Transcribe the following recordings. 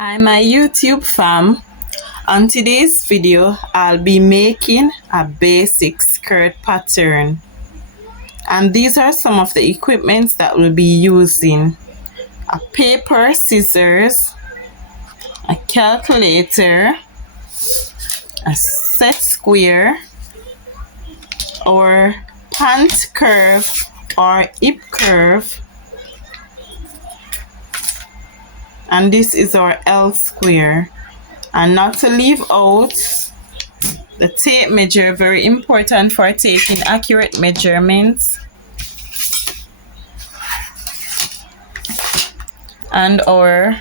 Hi my YouTube fam. On today's video, I'll be making a basic skirt pattern. And these are some of the equipments that we'll be using. A paper, scissors, a calculator, a set square, or pant curve or hip curve, and this is our L square. And not to leave out the tape measure, very important for taking accurate measurements, and our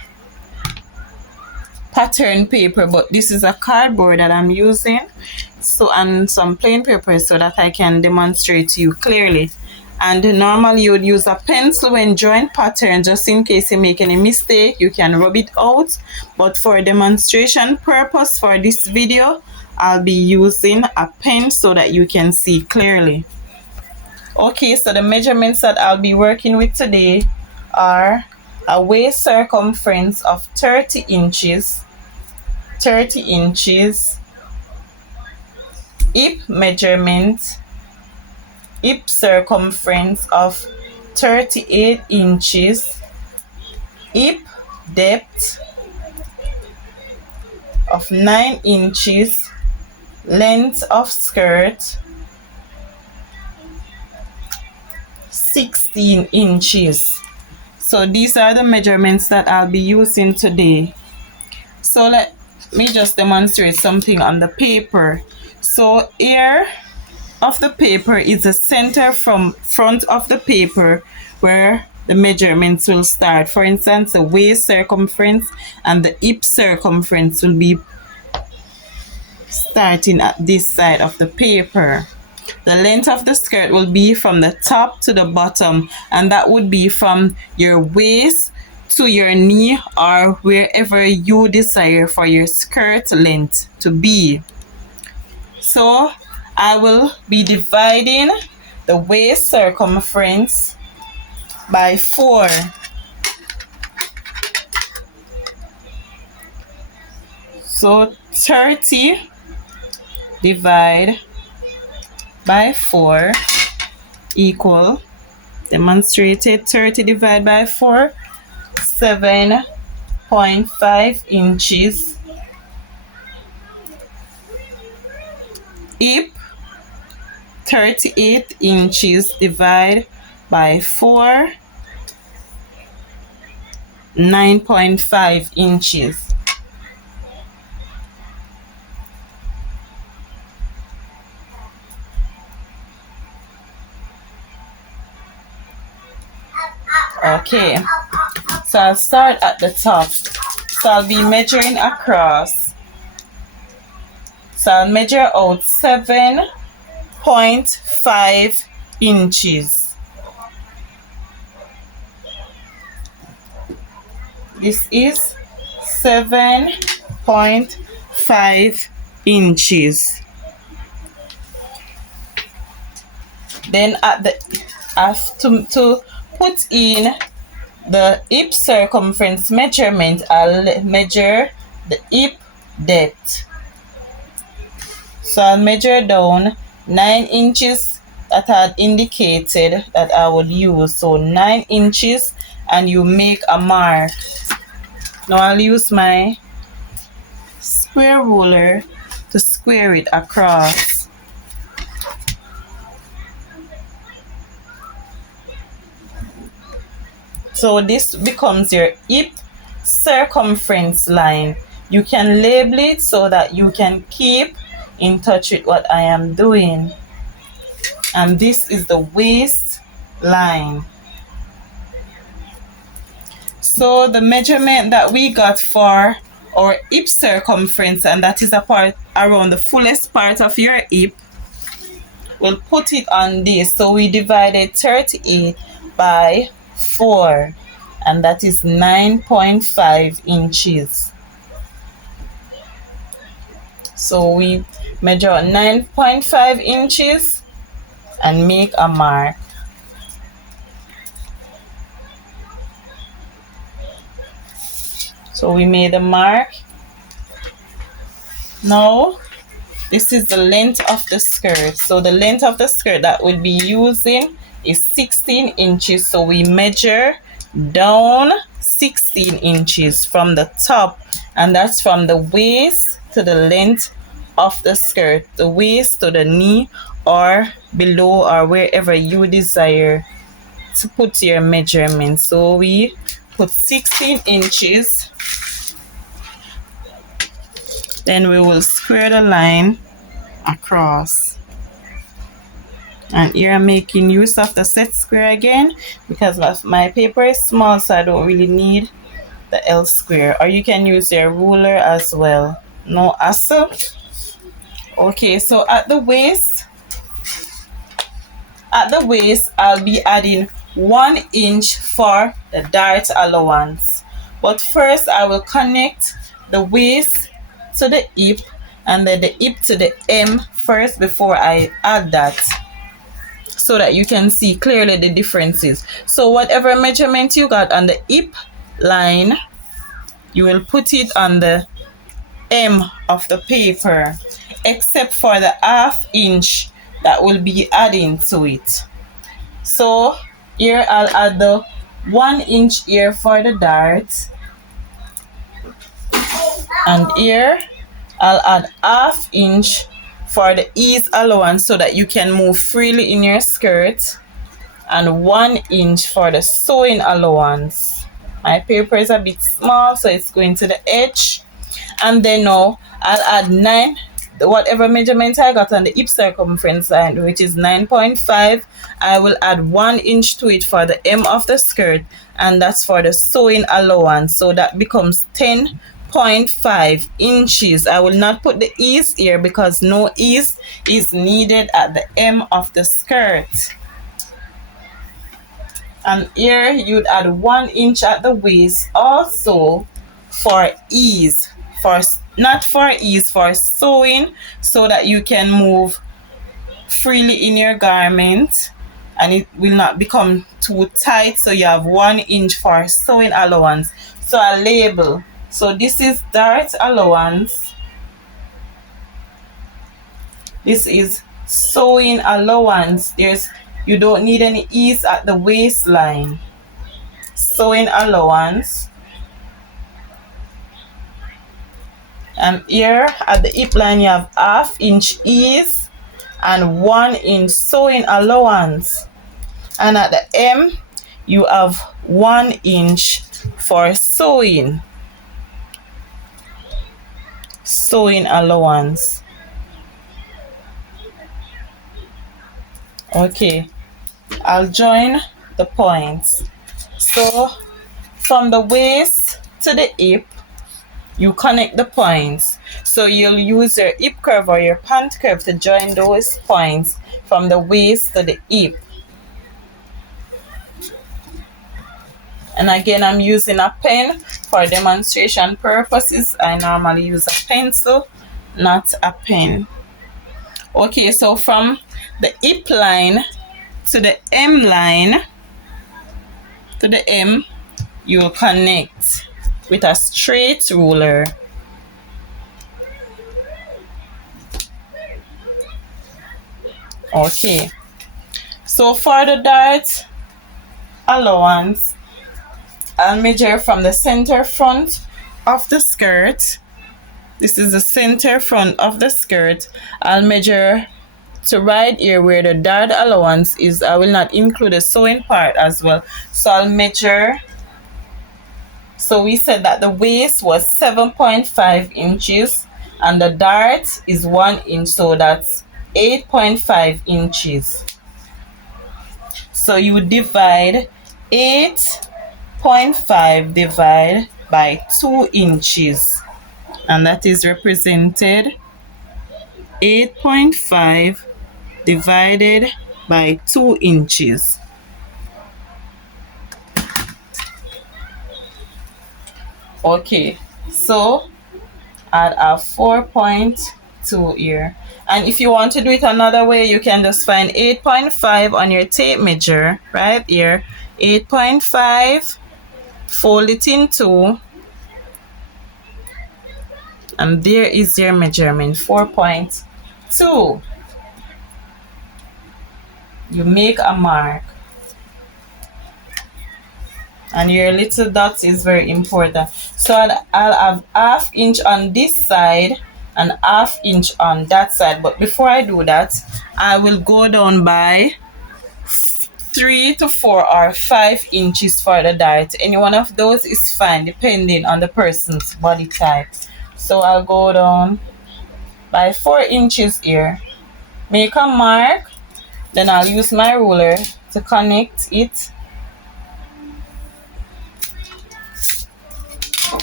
pattern paper, but this is a cardboard that I'm using, so, and some plain paper so that I can demonstrate to you clearly. And normally you would use a pencil when drawing pattern, just in case you make any mistake you can rub it out, but for demonstration purpose for this video I'll be using a pen so that you can see clearly. Okay, so the measurements that I'll be working with today are a waist circumference of 30 inches, hip measurement, hip circumference of 38 inches, hip depth of 9 inches, length of skirt 16 inches. So these are the measurements that I'll be using today. So let me just demonstrate something on the paper. So here of the paper is the center from front of the paper where the measurements will start. For instance, the waist circumference and the hip circumference will be starting at this side of the paper. The length of the skirt will be from the top to the bottom, and that would be from your waist to your knee or wherever you desire for your skirt length to be. So I will be dividing the waist circumference by 4. So 30 divide by 4 equal, demonstrated, 30 divided by 4, 7.5 inches. Hip 38 inches divided by 4, 9.5 inches. Okay, so I'll start at the top. So I'll be measuring across. So I'll measure out 7.5 inches. This is 7.5 inches. Then at the to put in the hip circumference measurement, I'll measure the hip depth. So I'll measure down 9 inches that I had indicated that I would use. So 9 inches, and you make a mark. Now I'll use my square ruler to square it across. So this becomes your hip circumference line. You can label it so that you can keep in touch with what I am doing. And this is the waist line. So the measurement that we got for our hip circumference, and that is a part around the fullest part of your hip, we'll put it on this. So we divided 38 by 4, and that is 9.5 inches. So we measure 9.5 inches and make a mark. So we made a mark. Now this is the length of the skirt. So the length of the skirt that we'll be using is 16 inches. So we measure down 16 inches from the top, and that's from the waist to the length of the skirt, the waist to the knee or below or wherever you desire to put your measurement. So we put 16 inches, then we will square the line across. And here I'm making use of the set square again because my paper is small, so I don't really need the L square, or you can use your ruler as well, no hassle. Okay, so at the waist I'll be adding 1 inch for the dart allowance, but first I will connect the waist to the hip and then the hip to the hem first before I add that, so that you can see clearly the differences. So whatever measurement you got on the hip line, you will put it on the hem of the paper, except for the 1/2 inch that will be adding to it. So here I'll add the 1 inch here for the dart, and here I'll add 1/2 inch for the ease allowance so that you can move freely in your skirt, and 1 inch for the sewing allowance. My paper is a bit small, so it's going to the edge. And then now I'll add 9, whatever measurement I got on the hip circumference line, which is 9.5. I will add 1 inch to it for the hem of the skirt, and that's for the sewing allowance, so that becomes 10.5 inches. I will not put the ease here because no ease is needed at the hem of the skirt. And here you'd add 1 inch at the waist also for ease, for not for ease, for sewing, so that you can move freely in your garment and it will not become too tight. So you have 1 inch for sewing allowance. So I label. So this is dart allowance. This is sewing allowance. You don't need any ease at the waistline. Sewing allowance. And here at the hip line you have 1/2 inch ease and 1 inch sewing allowance. And at the hem you have 1 inch for sewing allowance. Okay, I'll join the points. So from the waist to the hip you connect the points. So you'll use your hip curve or your pant curve to join those points from the waist to the hip. And again, I'm using a pen for demonstration purposes. I normally use a pencil, not a pen. Okay, so from the hip line to the hem line, to the hem, you'll connect with a straight ruler. Okay, so for the dart allowance, I'll measure from the center front of the skirt. This is the center front of the skirt. I'll measure to right here where the dart allowance is. I will not include the sewing part as well. So I'll measure. So we said that the waist was 7.5 inches and the dart is 1 inch, so that's 8.5 inches. So you would divide 8.5 divided by 2 inches, and that is represented 8.5 divided by 2 inches. Okay, so add a 4.2 here. And if you want to do it another way, you can just find 8.5 on your tape measure right here. 8.5, fold it in two, And there is your measurement, 4.2. You make a mark, and your little dots is very important. So I'll have ½ inch on this side and ½ inch on that side. But before I do that, I will go down by 3 to 4 or 5 inches for the dart. Any one of those is fine depending on the person's body type. So I'll go down by 4 inches here, make a mark, then I'll use my ruler to connect it,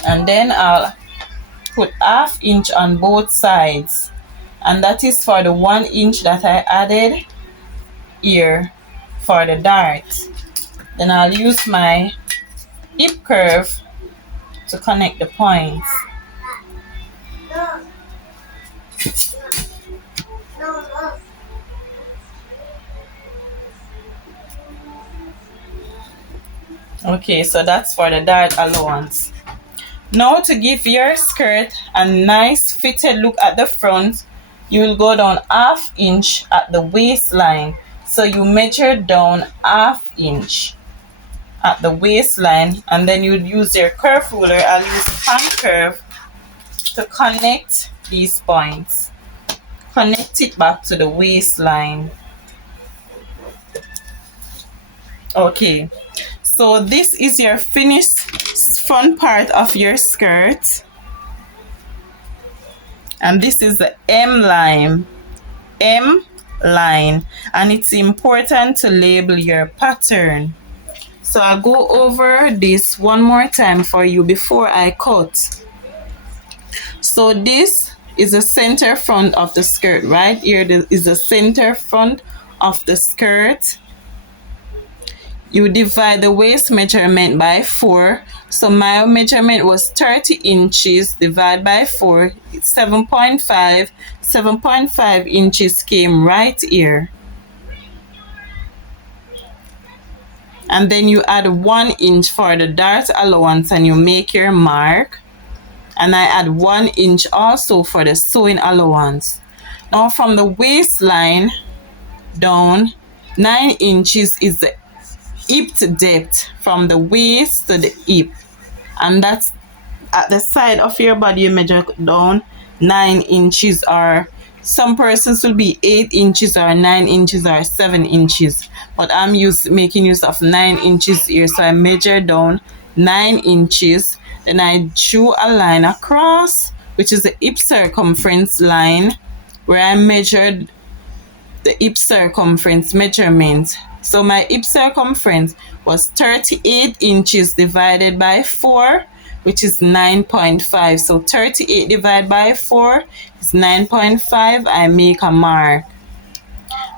and then I'll put ½ inch on both sides, and that is for the 1 inch that I added here for the dart. Then I'll use my hip curve to connect the points. Okay, so that's for the dart allowance. Now to give your skirt a nice fitted look at the front, you will go down ½ inch at the waistline. So you measure down ½ inch at the waistline, and then you'd use your curve ruler. I'll use hand curve to connect these points. Connect it back to the waistline. Okay, so this is your finished front part of your skirt, and this is the M line, and it's important to label your pattern. So I'll go over this one more time for you before I cut. So this is the center front of the skirt. Right here is the center front of the skirt. You divide the waist measurement by 4. So my measurement was 30 inches divided by 4, 7.5. 7.5 inches came right here. And then you add 1 inch for the dart allowance and you make your mark. And I add 1 inch also for the sewing allowance. Now from the waistline down, 9 inches is the hip depth from the waist to the hip, and that's at the side of your body. You measure down 9 inches, or some persons will be 8 inches or 9 inches or 7 inches, but I'm making use of 9 inches here. So I measure down 9 inches, then I drew a line across, which is the hip circumference line, where I measured the hip circumference measurement. So my hip circumference was 38 inches divided by 4, which is 9.5. So 38 divided by 4 is 9.5. I make a mark.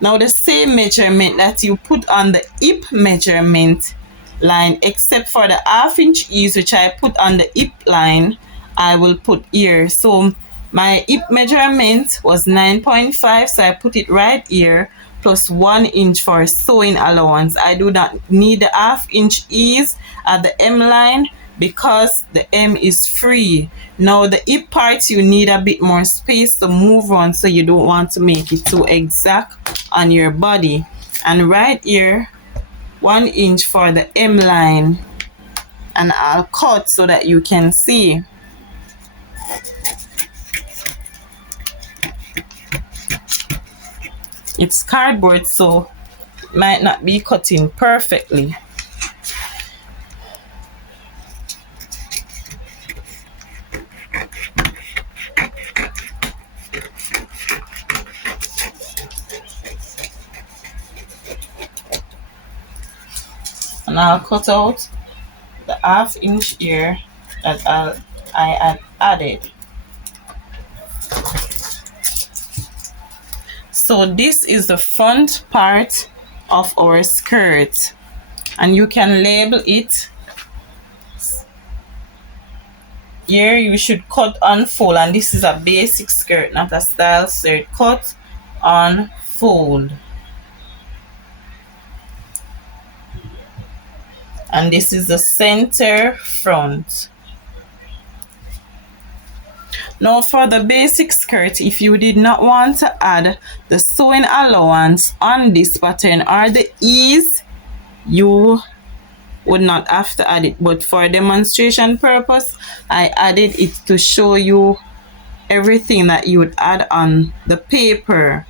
Now the same measurement that you put on the hip measurement line, except for the ½ inch ease, which I put on the hip line, I will put here. So my hip measurement was 9.5, so I put it right here, plus 1 inch for sewing allowance. I do not need the ½ inch ease at the M line because the M is free. Now the hip part, you need a bit more space to move on, so you don't want to make it too exact on your body. And right here, 1 inch for the M line, and I'll cut so that you can see. It's cardboard, so it might not be cutting perfectly. And I'll cut out the ½ inch here that I had added. So this is the front part of our skirt, and you can label it. Here you should cut on fold, and this is a basic skirt, not a style skirt. Cut on fold. And this is the center front. Now for the basic skirt, if you did not want to add the sewing allowance on this pattern or the ease, you would not have to add it, but for demonstration purpose I added it to show you everything that you would add on the paper.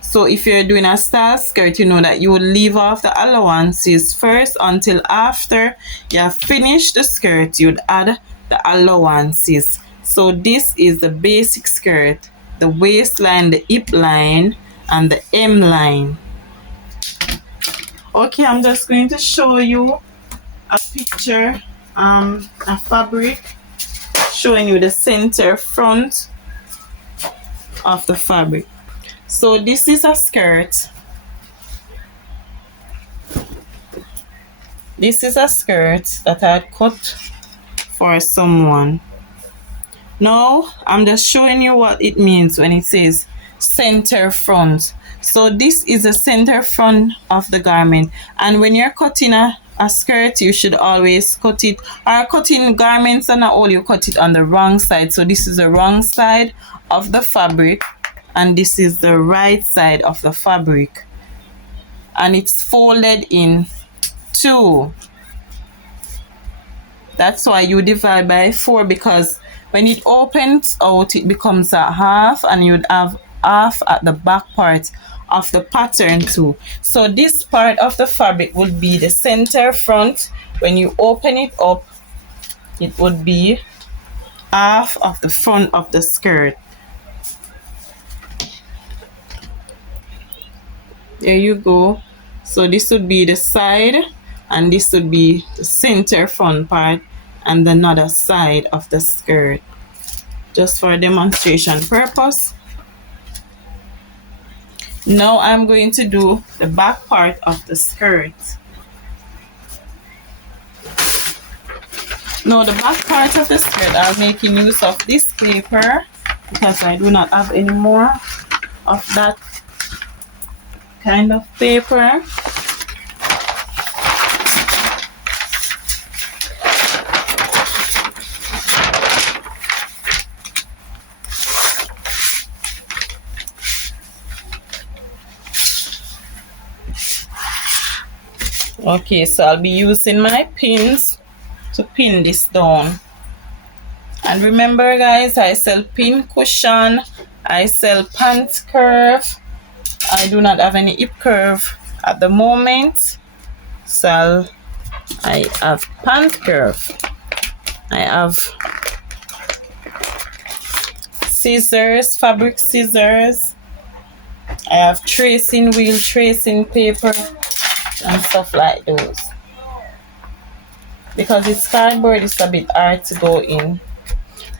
So if you're doing a style skirt, you know that you would leave off the allowances first until after you have finished the skirt you'd add the allowances. So this is the basic skirt, the waistline, the hip line, and the hem line. Okay, I'm just going to show you a picture, a fabric showing you the center front of the fabric. So this is a skirt. This is a skirt that I cut for someone. Now I'm just showing you what it means when it says center front. So this is the center front of the garment, and when you're cutting a skirt, you should always cut it, or cutting garments and all, you cut it on the wrong side. So this is the wrong side of the fabric and this is the right side of the fabric, and it's folded in two. That's why you divide by 4, because when it opens out it becomes a half, and you'd have half at the back part of the pattern too. So this part of the fabric would be the center front. When you open it up, it would be half of the front of the skirt. There you go. So this would be the side, and this would be the center front part and another side of the skirt, just for demonstration purpose. Now I'm going to do the back part of the skirt. Now the back part of the skirt, I'm making use of this paper because I do not have any more of that kind of paper. Okay, so I'll be using my pins to pin this down. And remember guys, I sell pin cushion, I sell pant curve. I do not have any hip curve at the moment, so I have pant curve. I have scissors, fabric scissors. I have tracing wheel, tracing paper, and stuff like those. Because it's cardboard, it's a bit hard to go in.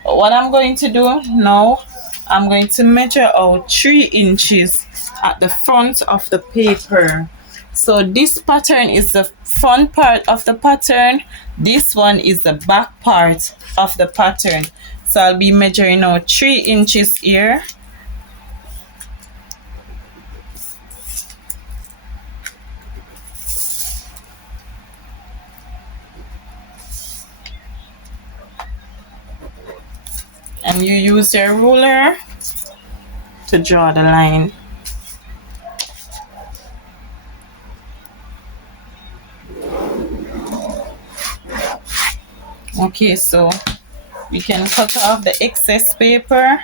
But what I'm going to do now, I'm going to measure out 3 inches at the front of the paper. So this pattern is the front part of the pattern. This one is the back part of the pattern. So I'll be measuring out 3 inches here. And you use your ruler to draw the line. Okay, so we can cut off the excess paper.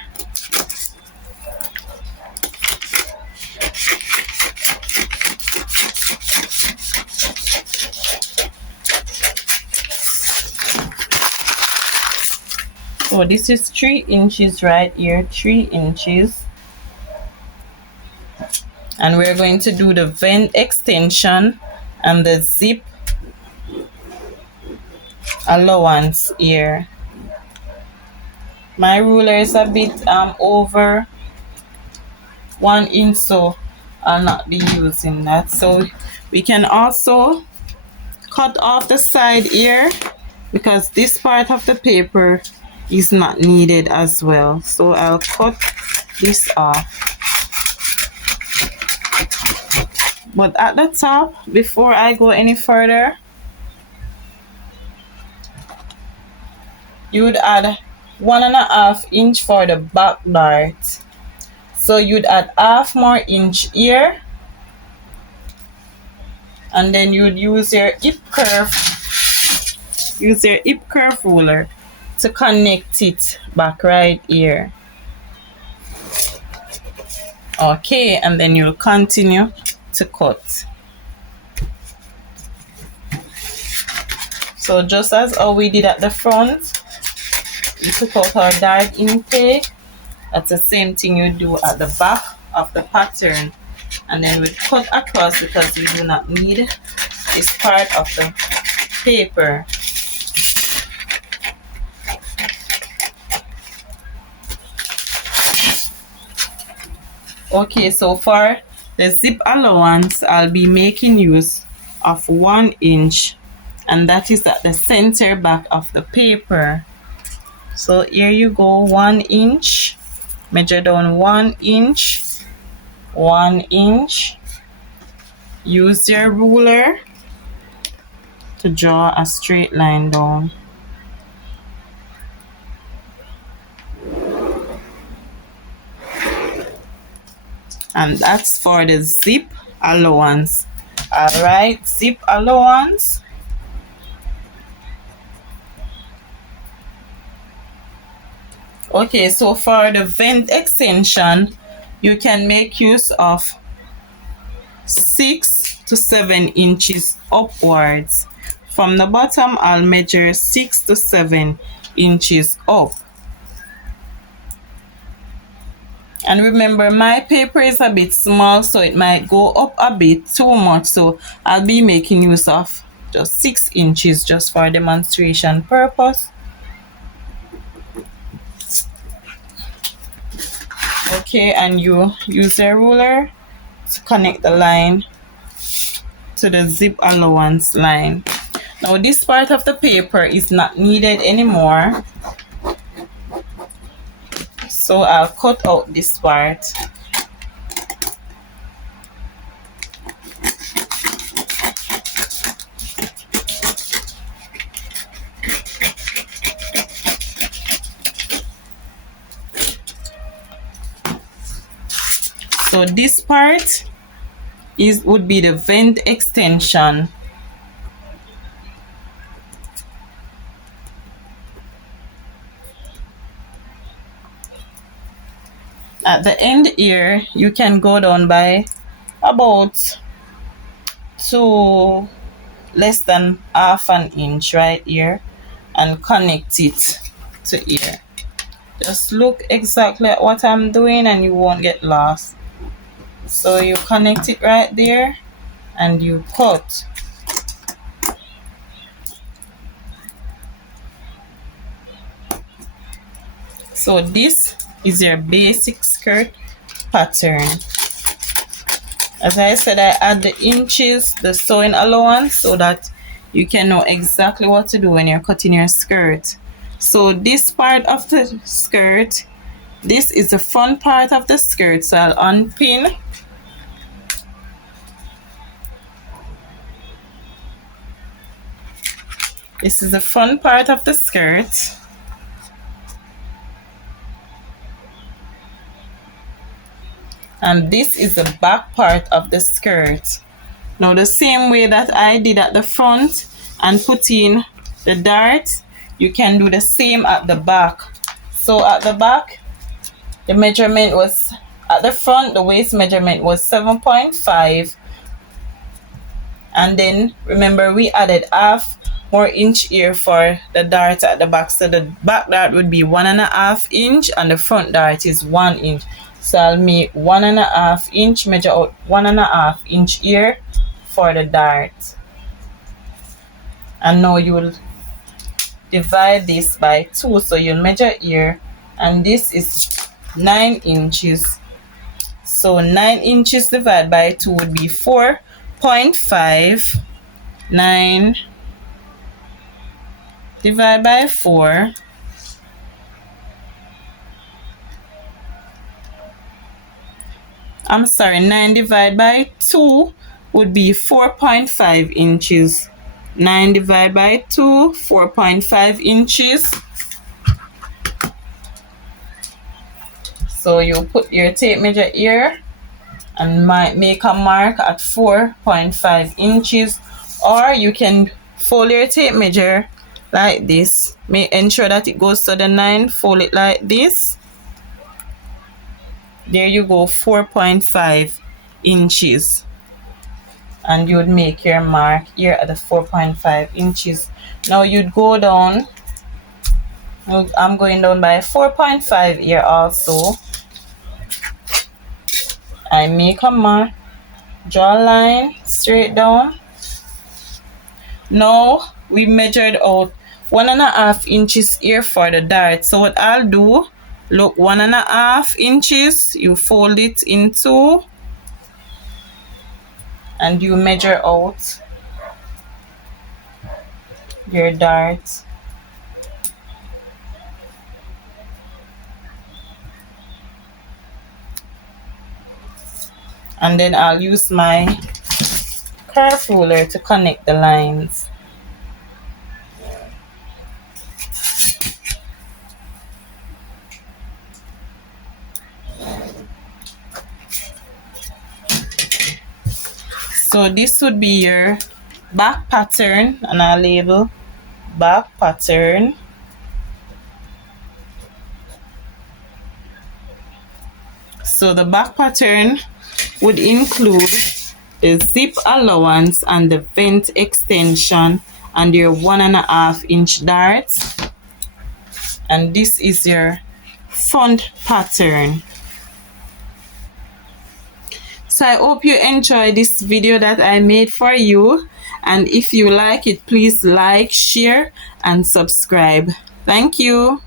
So this is 3 inches right here, 3 inches. And we're going to do the vent extension and the zip allowance here. My ruler is a bit over 1 inch, so I'll not be using that. So we can also cut off the side here, because this part of the paper is not needed as well. So I'll cut this off. But at the top, before I go any further, you would add 1.5 inch for the back dart. So you'd add half more inch here, and then you'd use your hip curve ruler to connect it back right here. Okay, and then you'll continue to cut. So just as how we did at the front, we took out our dart intake. That's the same thing you do at the back of the pattern, and then we cut across because we do not need this part of the paper. Okay, so for the zip allowance, I'll be making use of 1 inch, and that is at the center back of the paper. So here you go, 1 inch, measure down 1 inch, 1 inch. Use your ruler to draw a straight line down. And that's for the zip allowance. Alright, zip allowance. Okay, so for the vent extension, you can make use of 6 to 7 inches upwards. From the bottom, I'll measure 6 to 7 inches up. And remember, my paper is a bit small, so it might go up a bit too much. So I'll be making use of just 6 inches just for demonstration purpose. Okay, and you use a ruler to connect the line to the zip allowance line. Now this part of the paper is not needed anymore, so I'll cut out this part. So this part would be the vent extension. At the end here, you can go down by about to less than half an inch right here and connect it to here. Just look exactly at what I'm doing and you won't get lost. So you connect it right there and you cut. So this is your basic skirt pattern. As I said, I add the inches, the sewing allowance, so that you can know exactly what to do when you're cutting your skirt. So this part of the skirt, this is the front part of the skirt, so I'll unpin. This is the front part of the skirt. And this is the back part of the skirt. Now the same way that I did at the front and put in the dart, you can do the same at the back. So at the back, the measurement was, at the front, the waist measurement was 7.5. And then remember, we added half more inch here for the dart at the back. So the back dart would be 1.5 inch and the front dart is 1 inch. So I'll make 1.5 inch, measure out 1.5 inch here for the dart. And now you will divide this by 2. So you'll measure here, and this is 9 inches. So 9 inches divided by 2 would be 4.5. 9 divided by 4. I'm sorry, 9 divided by 2 would be 4.5 inches. 9 divided by 2, 4.5 inches. So you put your tape measure here and make a mark at 4.5 inches, or you can fold your tape measure like this. Ensure that it goes to the 9, fold it like this. There you go, 4.5 inches. And you would make your mark here at the 4.5 inches. Now you'd go down. I'm going down by 4.5 here also. I make a mark, draw a line straight down. Now we measured out 1.5 inches here for the dart. So what I'll do, look, 1.5 inches, you fold it in two and you measure out your dart. And then I'll use my curve ruler to connect the lines. So this would be your back pattern, and I'll label back pattern. So the back pattern would include the zip allowance and the vent extension and your 1.5 inch dart. And this is your front pattern. So I hope you enjoy this video that I made for you, and if you like it, please like, share and subscribe. Thank you.